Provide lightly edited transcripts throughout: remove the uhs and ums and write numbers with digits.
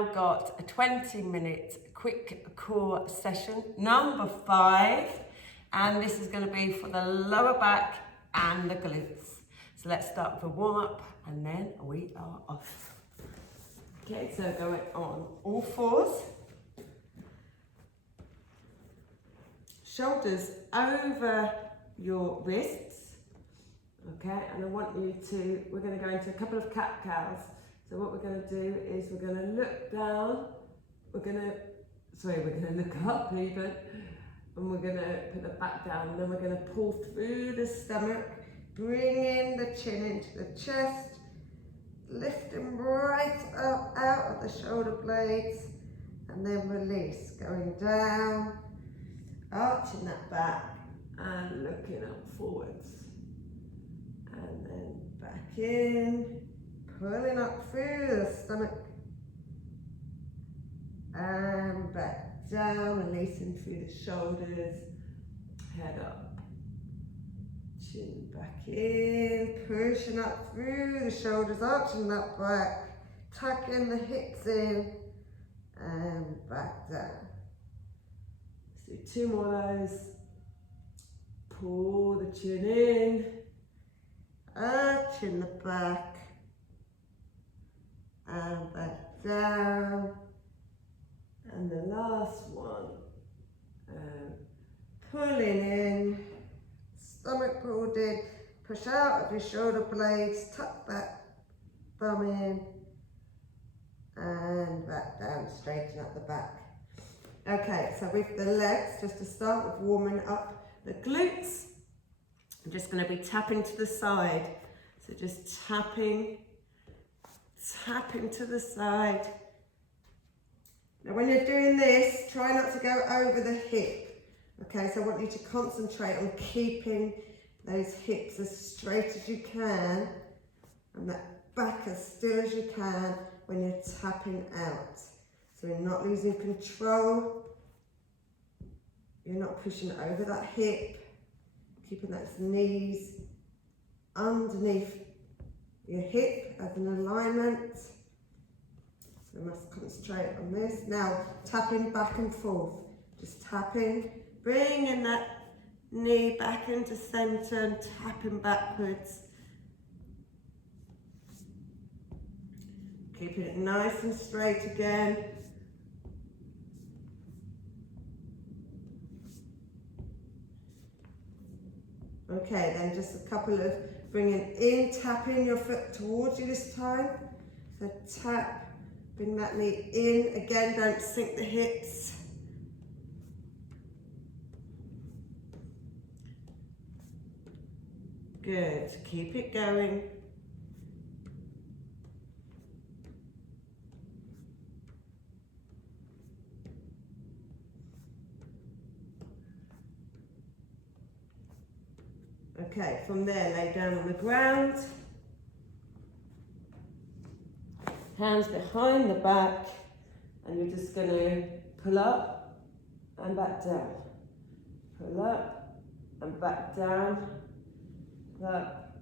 I've got a 20-minute quick core session, number 5, and this is going to be for the lower back and the glutes. So let's start with a warm-up and then we are off. Okay, so going on all fours. Shoulders over your wrists. Okay, and I want you to, we're going to go into a couple of cat-cows. So what we're going to do is we're going to look down, we're going to look up even, and we're going to put the back down, and then we're going to pull through the stomach, bringing the chin into the chest, lifting right up out of the shoulder blades, and then release, going down, arching that back, and looking up forwards, and then back in, pulling up through the stomach and back down, releasing through the shoulders, head up, chin back in, pushing up through the shoulders, arching that back, tucking the hips in and back down. Let's do 2 more of those. Pull the chin in, arching the back, and back down, and the last one, pulling in, stomach pulled in, push out of your shoulder blades, tuck that bum in, and back down, straighten up the back. Okay, so with the legs, just to start with warming up the glutes, I'm just going to be tapping to the side, so just tapping to the side. Now when you're doing this, try not to go over the hip. Okay, so I want you to concentrate on keeping those hips as straight as you can and that back as still as you can when you're tapping out. So you're not losing control, you're not pushing over that hip, keeping those knees underneath your hip as an alignment. So we must concentrate on this. Now tapping back and forth, just tapping, bringing that knee back into centre and tapping backwards. Keeping it nice and straight again. Okay, then just a couple of bringing in, tapping your foot towards you this time. So tap, bring that knee in. Again, don't sink the hips. Good, keep it going. Okay, from there, lay down on the ground. Hands behind the back, and you're just going to pull up and back down. Pull up and back down. Pull up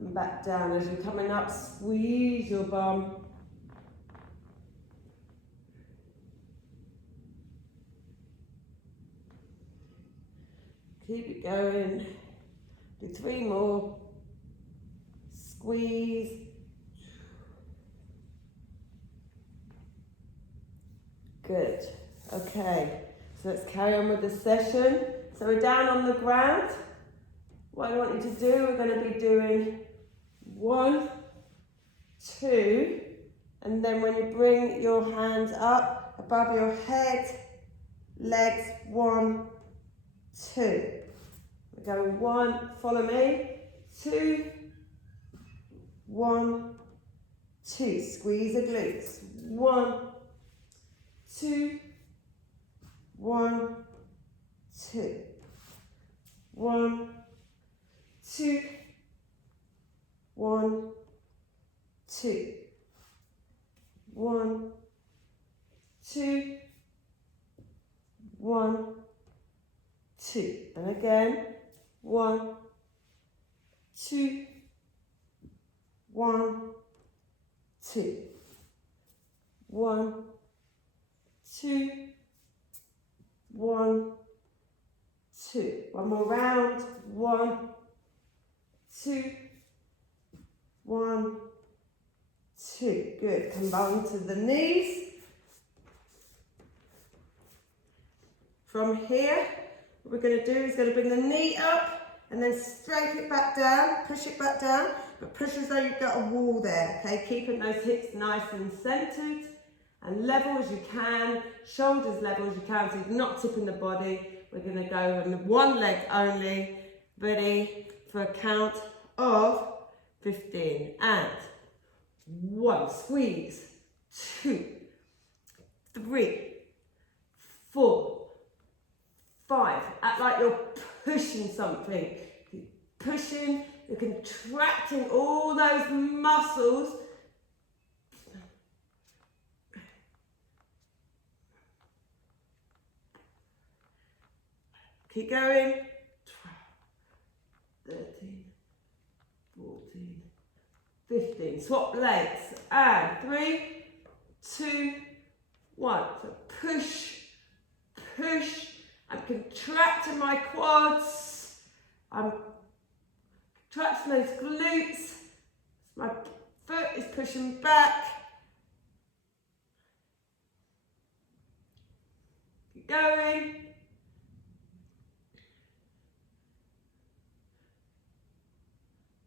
and back down. As you're coming up, squeeze your bum. Keep it going. Do 3 more. Squeeze. Good. Okay, so let's carry on with the session. So we're down on the ground. What I want you to do, we're going to be doing 1, 2, and then when you bring your hands up above your head, legs, 1, 2. We go 1, follow me, 2, 1, 2. Squeeze the glutes. 1, 2, 1, 2. 1, 2, 1, 2. 1, 2, 1, 2. And again, 1, 2, 1, 2. 1, One more round. 1, 2, 1, 2. Good. Come down to the knees. From here, what we're going to do is going to bring the knee up and then straight it back down, push it back down, but push as though you've got a wall there, okay? Keeping those hips nice and centered and level as you can, shoulders level as you can, so you're not tipping the body. We're going to go on one leg only, ready for a count of 15. And 1, squeeze, 2, 3, 4, 5. Act like you're pushing something. Keep pushing, you're contracting all those muscles. Keep going. 12, 13, 14, 15. Swap legs. And 3, 2, 1. So push, push. I'm contracting my quads. I'm contracting those glutes. My foot is pushing back. Keep going.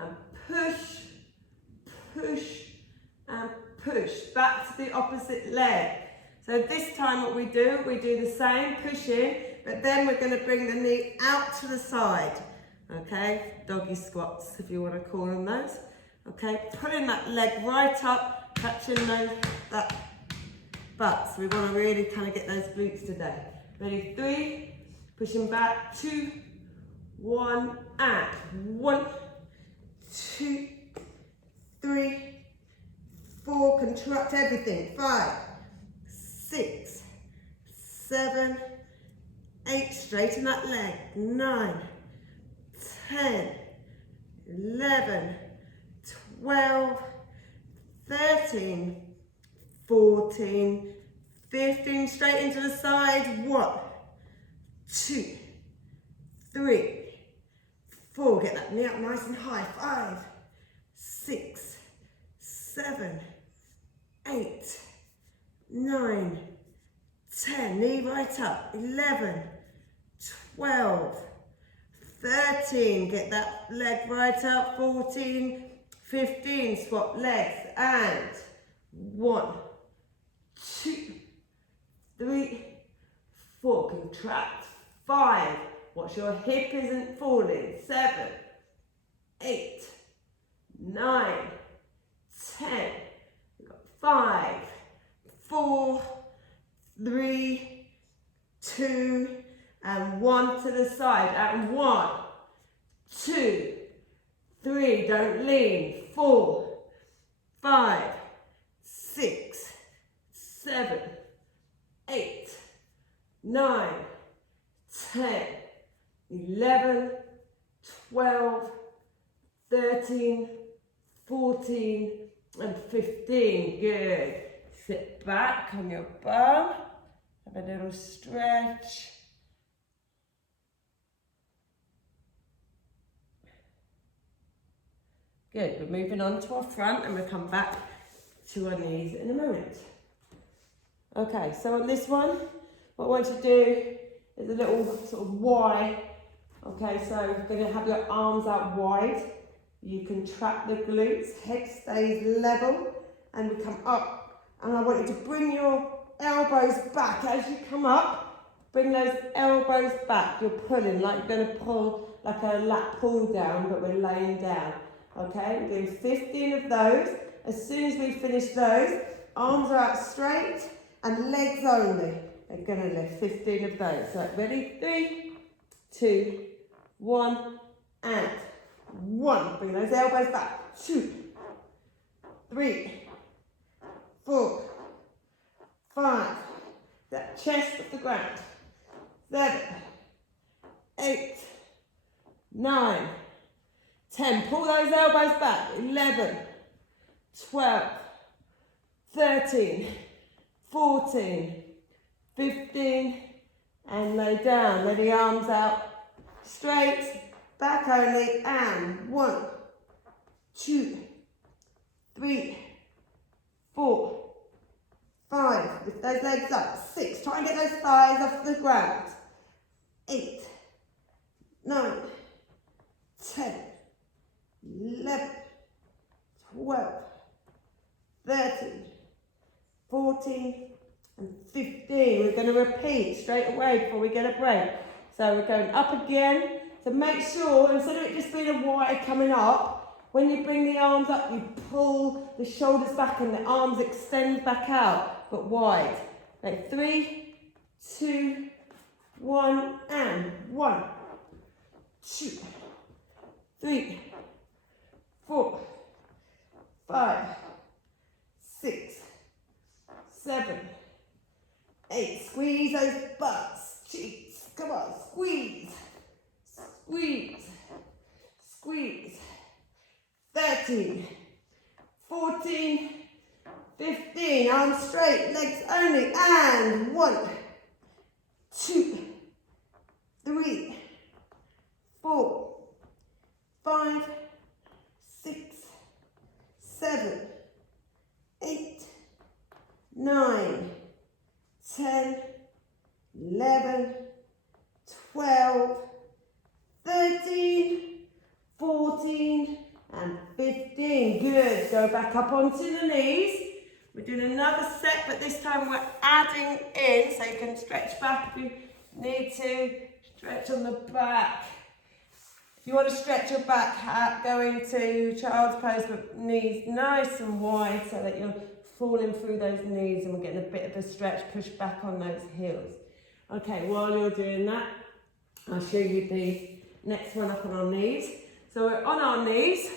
And push, push, and push. Back to the opposite leg. So this time what we do the same, pushing, but then we're going to bring the knee out to the side. Okay, doggy squats if you want to call them those. Okay, pulling that leg right up, touching that butt. So we want to really kind of get those glutes today. Ready, 3, pushing back, 2, 1, and 1, 2, 3, 4, contract everything, 5, 6, 7, 8, straighten that leg, 9, 10, 11, 12, 13, 14, 15, straight into the side, 1, 2, 3, 4, get that knee up nice and high, 5, 6, 7, 8, 9, 10, knee right up, 11, 12, 13, get that leg right up, 14, 15, swap legs, and 1, 2, 3, 4, contract, 5, watch your hip isn't falling, 7, 8, 9, 10, we've got 5, 4, 3, 2, and 1 to the side, and 1, 2, 3, don't lean, 4, 5, 6, 7, 8, 9, 10, 11, 12, 13, 14, and 15. Good. Sit back on your bum. Have a little stretch. Good. We're moving on to our front and we'll come back to our knees in a moment. Okay, so on this one, what I want to do is a little sort of Y. Okay, so you're going to have your arms out wide. You contract the glutes, head stays level, and we come up. And I want you to bring your elbows back as you come up. Bring those elbows back. You're pulling like you're going to pull like a lat pull down, but we're laying down. Okay, we're doing 15 of those. As soon as we finish those, arms are out straight and legs only. They're going to lift 15 of those. So ready? 3, 2, 1, and 1. Bring those elbows back. 2, 3, 4, 5. That chest off the ground. 7, 8, 9, 10. Pull those elbows back. 11, 12, 13, 14, 15, and lay down. Let the arms out straight, back only, and 1, 2, 3, 4, 5, lift those legs up, 6, try and get those thighs off the ground, 8, 9, 10, 11, 12, 13, 14, and 15. We're going to repeat straight away before we get a break. So we're going up again. So make sure, instead of it just being a Y coming up, when you bring the arms up, you pull the shoulders back and the arms extend back out, but wide. Like 3, 2, 1, and 1, 2, 3, 4, 5, 6, 7, 8. Squeeze those butts, cheeks. Come on, squeeze, squeeze, squeeze. 13, 14, 15. Arms straight, legs only. And 1, 2, 3, 4, 5, 6, 7, 8, 9, 10, 11, 12, 13, 14, and 15. Good. Go back up onto the knees. We're doing another set, but this time we're adding in, so you can stretch back if you need to. Stretch on the back. If you want to stretch your back, go into child's pose, but knees nice and wide so that you're falling through those knees and we're getting a bit of a stretch, push back on those heels. Okay, while you're doing that, I'll show you the next one up on our knees. So we're on our knees.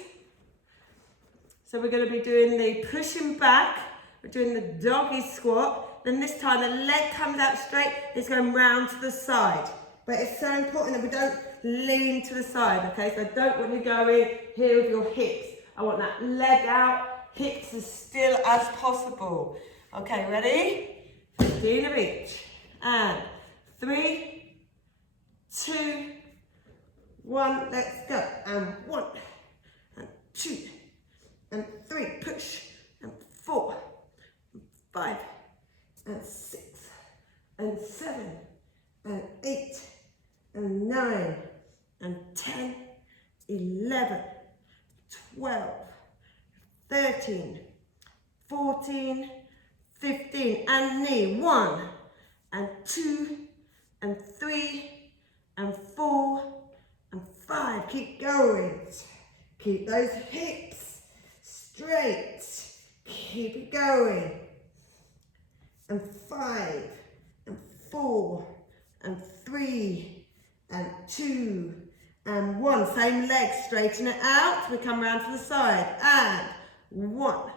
So we're going to be doing the pushing back. We're doing the doggy squat. Then this time the leg comes out straight. It's going round to the side. But it's so important that we don't lean to the side, okay? So I don't want you going here with your hips. I want that leg out, hips as still as possible. Okay, ready? 15 of each. And 3, 2, 1, let's go. And 1, and 2, and 3, push, and 4, and 5, and 6, and 7, and 8, and 9, and 10, 11, 12, 13, 14, 15, and knee. 1, and 2, and 3, and 4, and 5. Keep going. Keep those hips straight. Keep it going. And 5, and 4, and 3, and 2, and 1. Same leg, straighten it out. We come round to the side. And 1,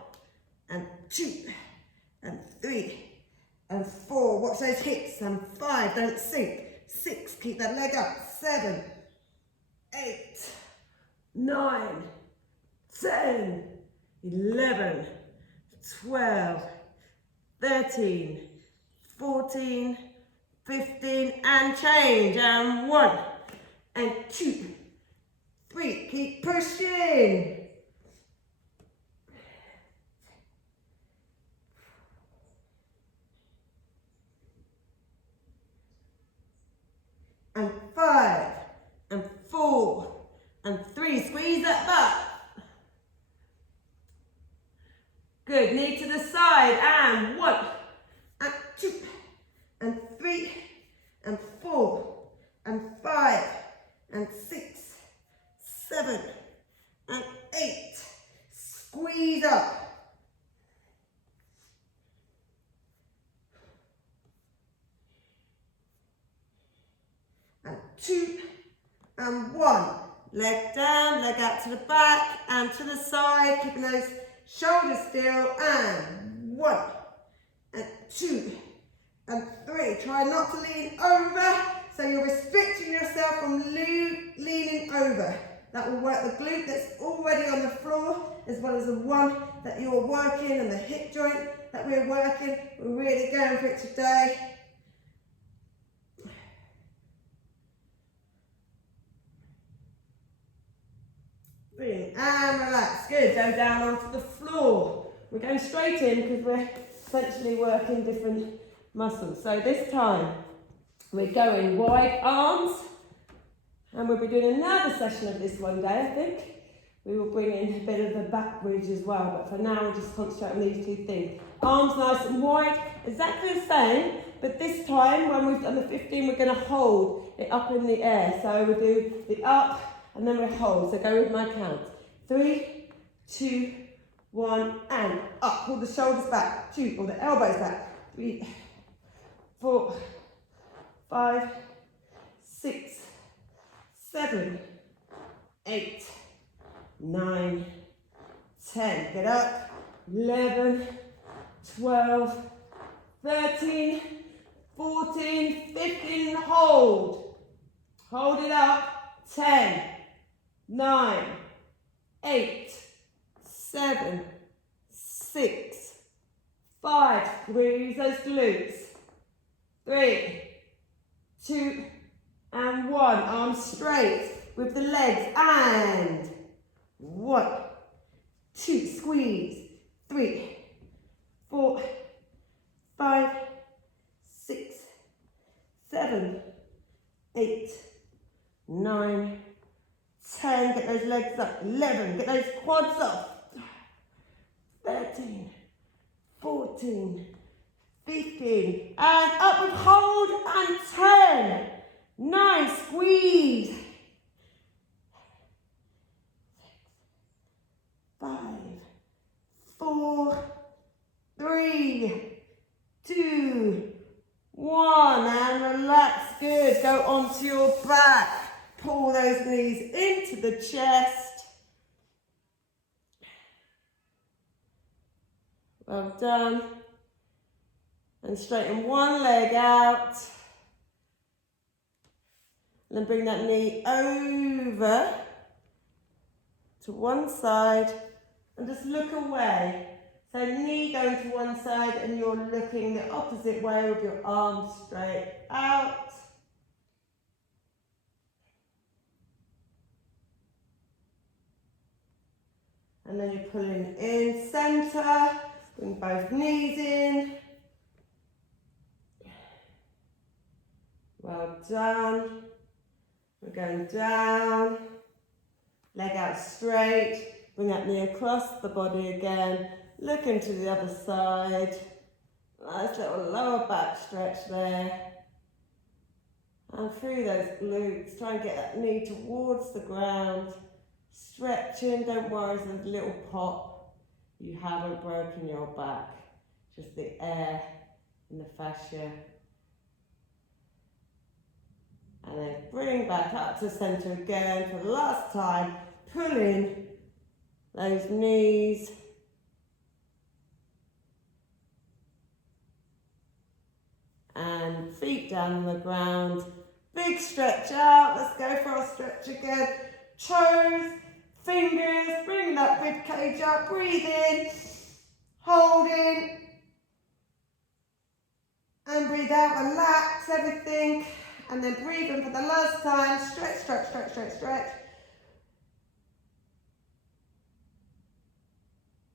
and 2, and 3, and 4. Watch those hips. And 5, don't sink. 6, keep that leg up. 7, 8, 9, 10, 11, 12, 13, 14, 15, and change. And 1, and 2, 3. Keep pushing. And 5, and 4, and 3. Squeeze that butt. Good. Knee to the side. And 1, and 2, and 3, and 4, and 5, and 6, 7, and 8. Squeeze up. And 2, and 1. Leg down, leg out to the back and to the side, keeping those shoulders still. And 1, and 2, and 3. Try not to lean over, so you're restricting yourself from leaning over. That will work the glute that's already on the floor, as well as the one that you're working and the hip joint that we're working. We're really going for it today. spin and relax. Good, go down onto the floor. We're going straight in because we're essentially working different muscles. So this time we're going wide arms, and we'll be doing another session of this one day, I think. We will bring in a bit of the back bridge as well, but for now we'll just concentrate on these two things. Arms nice and wide, exactly the same, but this time when we've done the 15, we're going to hold it up in the air. So we'll do the up and then we'll hold. So go with my count. 3, 2, 1, and up. Pull the shoulders back, 2, or the elbows back. 3, 4, 5, 6, 7, 8, 9, 10. Get up. 11, 12, 13, 14, 15. Hold. Hold it up. 10, 9, 8, 7, 6, 5. Squeeze those glutes. 3, 2, and 1. Arms straight with the legs. And 1, 2. Squeeze. 3, 4, 5, 6, 7, 8, 9, 10. Get those legs up. 11. Get those quads up. 13, 14, 15. And up with hold. And 10, 9. Squeeze. 5, 4, 3, 2, 1. And relax. Good. Go onto your back. Pull those knees into the chest. Well done. And straighten one leg out. And then bring that knee over to one side and just look away. So knee going to one side and you're looking the opposite way with your arms straight out. And then you're pulling in center, bring both knees in. Well done. We're going down, leg out straight, bring that knee across the body again, look into the other side. Nice little lower back stretch there. And through those glutes, try and get that knee towards the ground. Stretching, don't worry, there's a little pop. You haven't broken your back, just the air in the fascia. And then bring back up to center again for the last time. Pull in those knees. And feet down on the ground. Big stretch out. Let's go for our stretch again. Toes, fingers, bring that rib cage up. Breathe in. Hold in. And breathe out. Relax everything. And then breathe in for the last time. Stretch, stretch, stretch, stretch, stretch.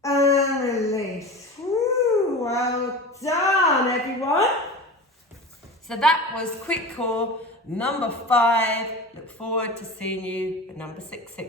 And release. Woo, well done, everyone. So that was quick core number 5. Look forward to seeing you at number 6.